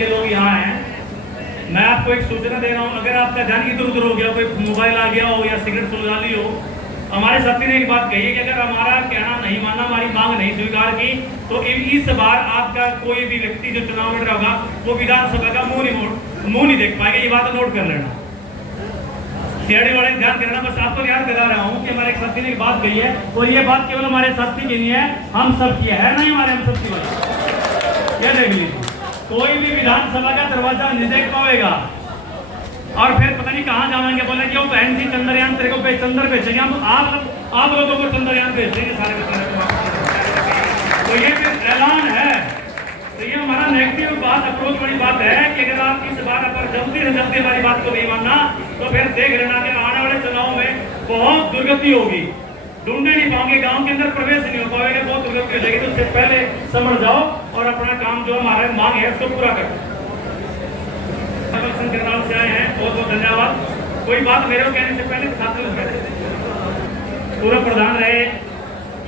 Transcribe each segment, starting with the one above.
लोग यहाँ हैं। मैं आपको एक सूचना दे रहा हूँ, अगर आपका ध्यान इधर उधर हो गया, कोई मोबाइल आ गया हो या सिगरेट सुलगा ली हो, हमारे साथी ने एक बात कही है कि अगर हमारा कहना नहीं माना, हमारी मांग नहीं स्वीकार की, तो इस बार आपका कोई भी व्यक्ति जो चुनाव लड़ रहा होगा वो विधानसभा का मुंह नहीं देख पाएगा। ये बात नोट कर लेना, शेयरिंग वाले ध्यान करना। बस आपको याद करा रहा हूँ कि हमारे एक साथी ने एक बात कही है, और ये बात केवल हमारे साथी की नहीं है, हम सब की है नहीं, हमारे हम सबकी बात। क्या देख लीजिए, कोई भी विधानसभा का दरवाजा नहीं देख पाएगा और फिर पता नहीं कहाँ जाएंगे, बोले कि वो बहन जी चंद्रयान तेरे को चंद्र भेजेंगे, हम आप लोगों को चंद्रयान भेज देंगे सारे। तो ये फिर ऐलान है, तो ये हमारा नेगेटिव बात, अप्रोच वाली बात है कि अगर आप इस बार पर जल्दी से जल्दी हमारी बात को नहीं मानना, तो फिर देख लेना कि आने वाले चुनाव में बहुत दुर्गति होगी, ढूंढने नहीं पाओगे, गांव के अंदर प्रवेश नहीं हो पाएगा, बहुत दुर्गति हो जाएगी। तो उससे पहले समझ जाओ और अपना काम जो हमारा मांग है उसको पूरा करो। से आए हैं, बहुत बहुत धन्यवाद। कोई बात मेरे को कहने से पहले पूर्व प्रधान रहे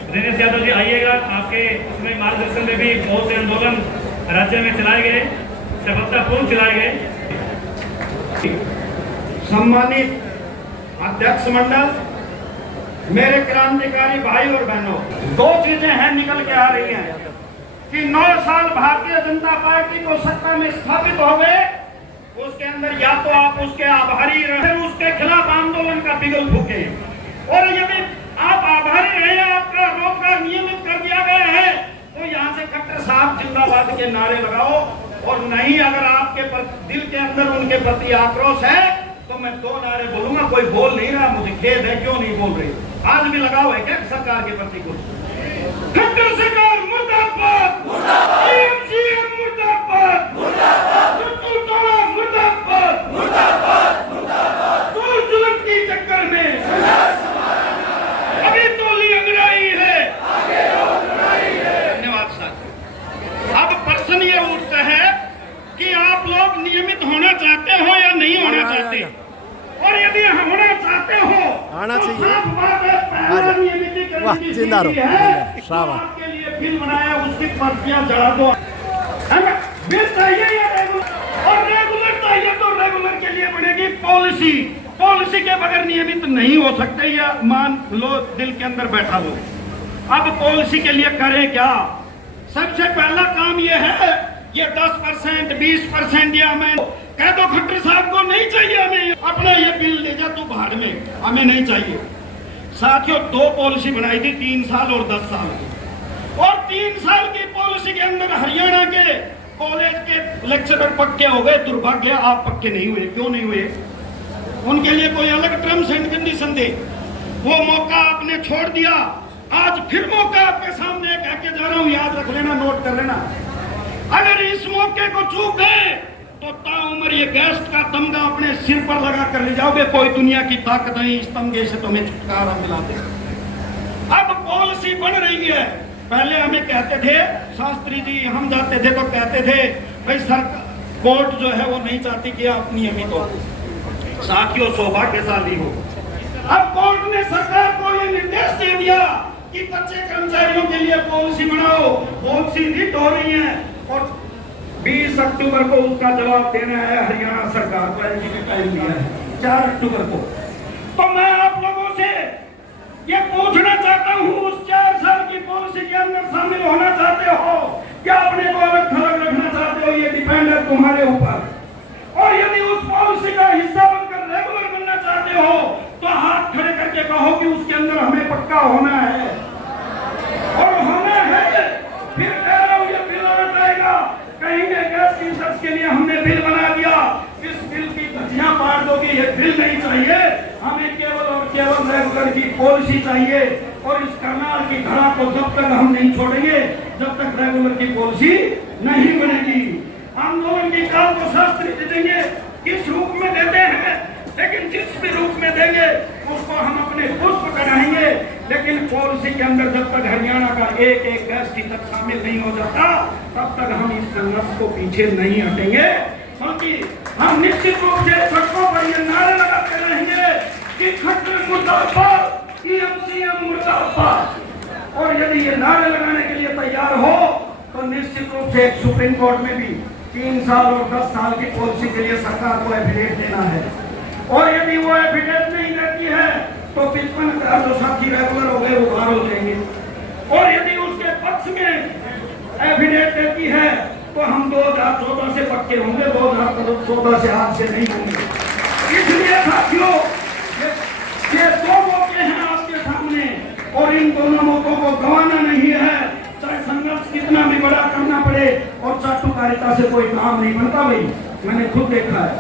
दिनेश यादव जी आइएगा, आपके इसमें मार्गदर्शन में भी बहुत से आंदोलन राज्य में चलाए गए, सफलतापूर्ण चलाए गए। सम्मानित अध्यक्ष मंडल, मेरे क्रांतिकारी भाई और बहनों, दो चीजें हैं निकल के आ रही हैं कि 9 साल भारतीय जनता पार्टी को सत्ता में स्थापित हो गए, उसके अंदर या तो आप उसके आभारी रहे, उसके खिलाफ आंदोलन का बिगुल फूके, और यदि आप आभारी रहे, आपका रोजगार नियमित कर दिया गया है, तो यहाँ से खट्टर साहब जिंदाबाद के नारे लगाओ। और नहीं, अगर आपके दिल के अंदर उनके प्रति आक्रोश है तो मैं 2 नारे बोलूंगा। कोई बोल नहीं रहा, मुझे खेद है, क्यों नहीं बोल रही? आज भी लगाओ है क्या सरकार के प्रति कुछ? खट्टर सरकार मुर्दाबाद, सीएम मुर्दाबाद, मुर्दाबाद, जुल्म की चक्कर में अभी तो ली अंगड़ाई है, धन्यवाद साहब। अब प्रश्न ये उठता है कि आप लोग नियमित होना चाहते हो या नहीं होना चाहते, और यदि होना चाहते हो आना तो चाहिए। साफ बात है, पहला नियमितीकरण की स्थिति है, तो आपके लिए बिल बनाया, उसकी पर्चियां जला दो। बिल चाहिए या रेगुलर, और रेगुलर चाहिए तो रेगुलर के लिए बनेगी पॉलिसी। पॉलिसी के बगैर नियमित नहीं हो सकते, या मान लो दिल के अंदर बैठा हो। अब पॉलिसी के लिए करें क्या? सबसे पहला काम ये है, ये 10%, 20% या हमें कह दो खट्टर साहब को नहीं चाहिए, हमें अपना ये बिल ले जा तू बाहर में, हमें नहीं चाहिए। साथियों, 2 पॉलिसी बनाई थी, 3 साल और 10 साल की, और 3 साल की पॉलिसी के अंदर हरियाणा के कॉलेज के लेक्चरर पक्के हो गए। दुर्भाग्य, आप पक्के नहीं हुए। क्यों नहीं हुए? उनके लिए कोई अलग टर्म्स एंड कंडीशन दे, वो मौका आपने छोड़ दिया। आज फिर मौका आपके सामने कह के जा रहा हूं, याद रख लेना, नोट कर लेना। अगर इस मौके को चूक गए तो ताउम्र ये गेस्ट का तमगा अपने सिर पर लगा कर ले जाओगे। कोई दुनिया की ताकत नहीं इस तमगे से तुम्हें छुटकारा मिला दे। अब पॉलिसी बन रही है। पहले हमें कहते थे, शास्त्री जी, हम जाते थे तो कहते थे भाई सरकार, कोर्ट जो है वो नहीं चाहती कि आप नियमित हो। साथियों, सौभाग्यशाली हो, अब कोर्ट ने सरकार को ये निर्देश दे दिया कि कच्चे कर्मचारियों के लिए पॉलिसी बनाओ। पॉलिसी रीड हो रही है और 20 अक्टूबर को उसका जवाब देना है हरियाणा सरकार को। एलजी ने टाइम दिया है 4 अक्टूबर को। तो मैं आप लोगों से ये पूछना चाहता हूँ, उस 4 साल की पॉलिसी के अंदर शामिल होना चाहते हो या अपने को अलग थलग रखना चाहते हो? ये डिपेंड है तुम्हारे ऊपर। और यदि उस पॉलिसी का हिस्सा बनकर रेगुलर बनना चाहते हो तो हाथ खड़े करके कहो कि उसके अंदर हमें पक्का होना है, और होना है। फिर कह रहा हूं, ये बिल आ जाएगा, कहेंगे गैस यूजर्स के लिए हमने बिल बना दिया, इस बिल की धज्जियां पाड़ दोगे, ये बिल नहीं चाहिए, हमें केवल और केवल रेगुलर की पॉलिसी चाहिए। और इस करनाल की धरा को जब तक हम नहीं छोड़ेंगे, जब तक रेगुलर की पॉलिसी नहीं बनेगी। आंदोलन की काल को शास्त्री देंगे, किस रूप में देते हैं, लेकिन जिस भी रूप में देंगे उसको हम अपने पुष्प कराएंगे। लेकिन पॉलिसी के अंदर जब तक हरियाणा का एक एक गैस की तक शामिल नहीं हो जाता, तब तक हम इस संघर्ष को पीछे नहीं हटेंगे। क्योंकि हम निश्चित रूप से सड़कों पर ये नारे लगाते रहेंगे कि खट्टर मुर्दाबाद, सीएम मुर्दाबाद। और यदि ये नारे लगाने के लिए तैयार हो तो निश्चित रूप से एक सुप्रीम कोर्ट में भी 3 साल और 10 साल की पॉलिसी के लिए सरकार को एफिडेविट देना है, और यदि वो एफिडेविट नहीं देती है तो 55,000 जो साथी रेगुलर हो गए वो बाहर हो जाएंगे, और यदि उसके पक्ष में एफिडेविट देती है तो हम 2014 से पक्के होंगे, 2014 से आज से नहीं होंगे। इसलिए साथियों ये 2 मौके हैं आपके सामने, और इन दोनों मौकों को गंवाना नहीं है, चाहे संघर्ष कितना भी बड़ा करना पड़े, और चाटुकारिता से कोई काम नहीं बनता। भाई मैंने खुद देखा है,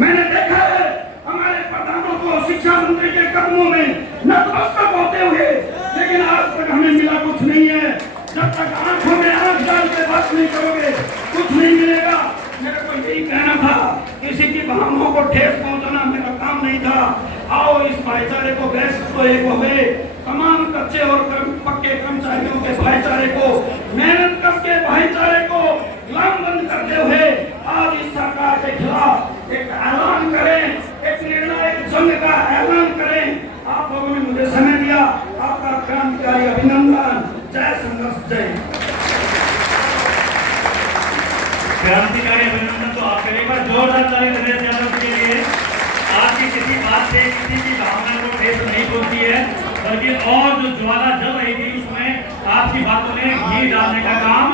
मैंने देखा है हमारे प्रधानों को शिक्षा मंत्री के कदमों में नतमस्तक होते हुए, लेकिन आज तक हमें मिला कुछ नहीं है। जब तक आंखों में आंख डाल के बात नहीं करोगे कुछ नहीं मिलेगा। मेरे को यही कहना था, किसी की भावनाओं को ठेस पहुंचाना मेरा काम नहीं था। आओ इस भाईचारे को गैस तो एक हो गए, तमाम कच्चे और पक्के कर्मचारियों के भाईचारे को, मेहनत करके भाईचारे को लामबंद करते हुए आज इस सरकार के खिलाफ एक ऐलान करें, एक निर्णायक जंग का ऐलान करें। आप लोगों ने मुझे समय दिया, आपका क्रांतिकारी अभिनंदन। जय संघर्ष, जय क्रांतिकारी अभिनंदन तो आप करें, पर जोरदार ताली बजाएं यादव के लिए। आपकी किसी बात से किसी की भावना को ठेस नहीं पहुंची है, बल्कि और जो ज्वाला जल रही थी उसमें आपकी बातों ने घी डालने का काम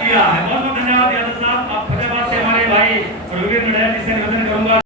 किया है। बहुत बहुत धन्यवाद यादव साहब। आप फतेहाबाद से हमारे भाई रघुवीर नडायत जी से निवेदन करूंगा।